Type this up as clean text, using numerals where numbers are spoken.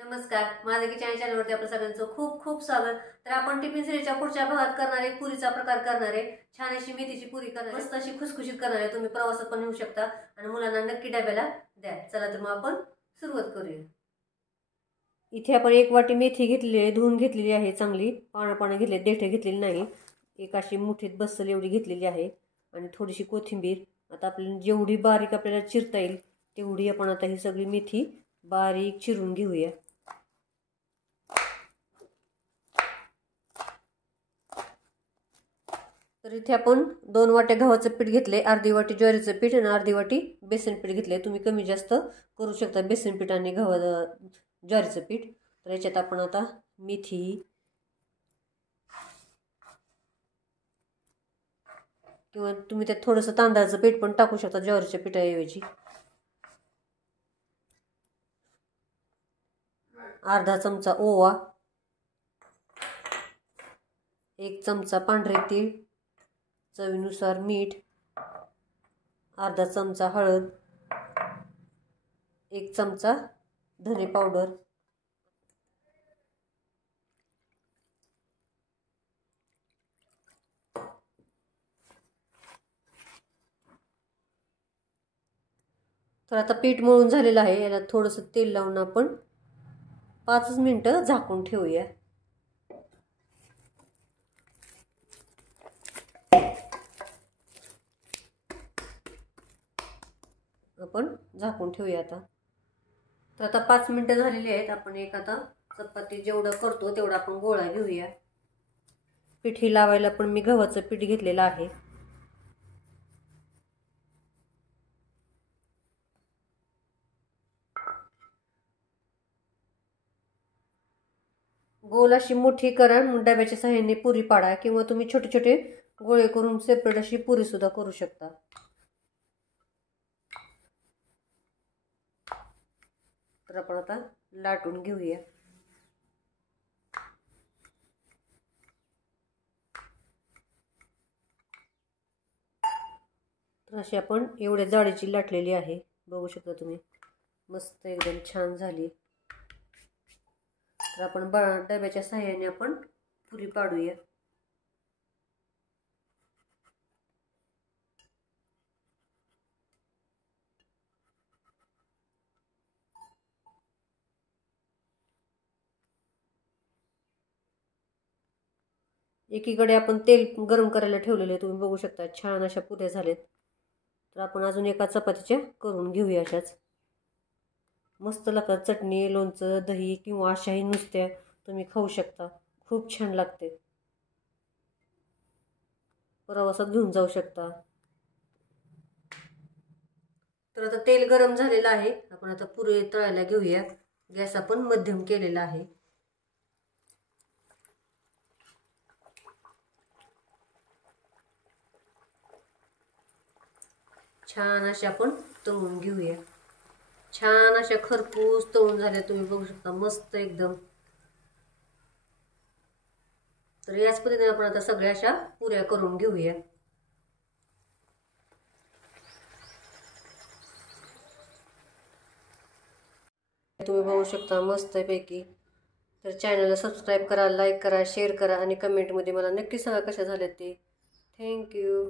नमस्कार, माझ्या किचन चॅनलवरती आपलं सगळ्यांचं खूप खूप स्वागत। तर आपण टिफिन सीरीजच्या पुढच्या भागात करणार आहे पुरीचा प्रकार करणार आहे। छान अशी मेथीची पुरी करणार आहे, मस्त अशी खुसखुशीत करणार आहे। तुम्ही प्रवासात पण नेऊ शकता आणि मुलांना नक्की डब्याला द्या। चला तर मग आपण सुरुवात करूया। इथे आपण एक वाटी मेथी घेतलेली आहे, धुवून घेतलेली आहे, चांगली पानं घेतले, देठे घेतलेली नाही। एक अशी मुठीत बसल एवढी घेतलेली आहे आणि थोडीशी कोथिंबीर। आता आपल्याला जेवढी बारीक आपल्याला चिरता येईल तेवढी आपण आता ही सगळी मेथी बारीक चिरून घेऊया। तर इथे आपण 2 वाट्या गव्हाचं पीठ घेतले, अर्धी वाटी ज्वारीचं पीठ आणि अर्धी वाटी बेसन पीठ घेतले। तुम्ही कमी जास्त करू शकता बेसन पीठ आणि ज्वारीचं पीठ। तर याच्यात आपण आता मेथी, किंवा तुम्ही त्यात थोडंसं तांदळाचं पीठ पण टाकू शकता ज्वारीच्या पिठाऐवजी। अर्धा चमचा ओवा, 1 चमचा पांढरे तीळ, चवीनुसार मीठ, अर्धा चमचा हळद, 1 चमचा धने पावडर, तर आता पीठ मळून झालेलं आहे। याला थोडंसं तेल लावून आपण 5 मिनिटं झाकून ठेवूया। आपण झाकून ठेवूया आता। तर आता 5 मिनिटं झालेली आहेत। आपण एक आता चपाती जेवढं करतो तेवढा आपण गोळा घेऊया। पिठी लावायला पण मी गव्हाचं पीठ घेतलेलं आहे। गोल अशी मोठी करा, डब्याच्या सहाय्याने पुरी पाडा, किंवा तुम्ही छोटे छोटे गोळे करून सेपरेट अशी पुरी सुद्धा करू शकता। तर आपण आता लाटून घेऊया। तर अशी आपण एवढ्या जाडीची लाटलेली आहे, बघू शकता तुम्ही, मस्त एकदम छान झाली। तर आपण डब्याच्या सहाय्याने आपण पुरी पाडूया। एकीकडे आपण तेल गरम करायला ठेवलेले, तुम्ही बघू शकता छान अशा पुऱ्या झाल्यात। तर आपण अजून एका चपातीच्या करून घेऊया अशाच। मस्त लागतात, चटणी, लोणचं, दही किंवा अशाही नुसत्या तुम्ही खाऊ शकता, खूप छान लागते। प्रवासात घेऊन जाऊ शकता। तर आता तेल गरम झालेलं आहे, आपण आता पुरी तळायला घेऊया। गॅस आपण मध्यम केलेला आहे। छान अशा आपण तळून घेऊया। छान अशा खरपूस तळून झाल्या, तुम्ही बघू शकता, मस्त एकदम। तर याच पद्धतीने आपण आता सगळ्या अशा पुऱ्या करून घेऊया। तुम्ही बघू शकता मस्त पैकी। तर चॅनलला सबस्क्राईब करा, लाईक करा, शेअर करा आणि कमेंटमध्ये मला नक्की सांगा कशा झाल्यात ते। थँक्यू।